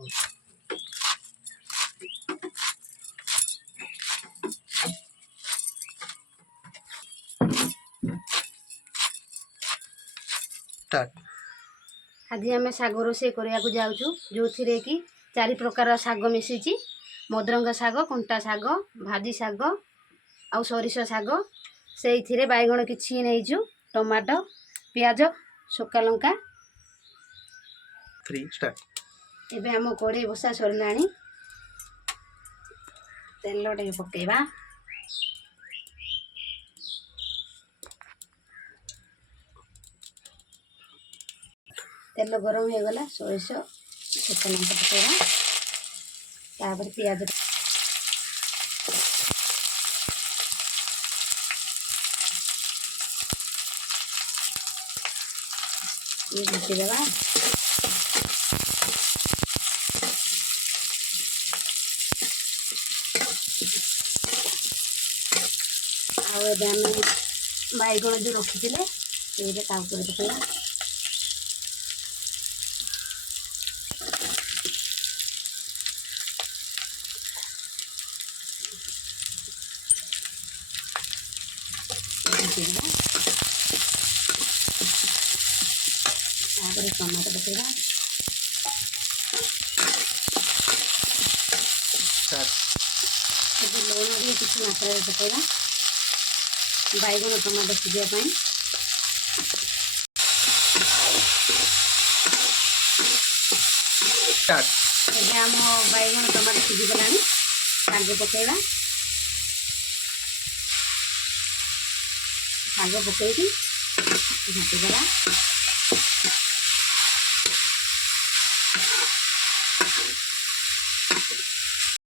आज आम शाग रोषे करने जाऊँ जो थी कि 4 प्रकार शाग मिसी मदरंग शाग कंटा शाग भाजी शाग आउ सरिष शाग से बैगण किसी नहीं टमाटो पियाज सुखा लंका एबे आम कड़े बसा सरला तेल टे पकेबा तेल गरम हो गला सरिष सुखा लंका पकेबा तापर पियाज ये भाजीदेवा आम बैगण जो रखी थे ये पकेबा टमाटो पकेबा लुण भी किसी मात्रा पकेबा बैगण टमाटो सिझापी आम बैगण टमाटो सिझीगला शाग पकेबा शाग पकईकि घाटीदेवा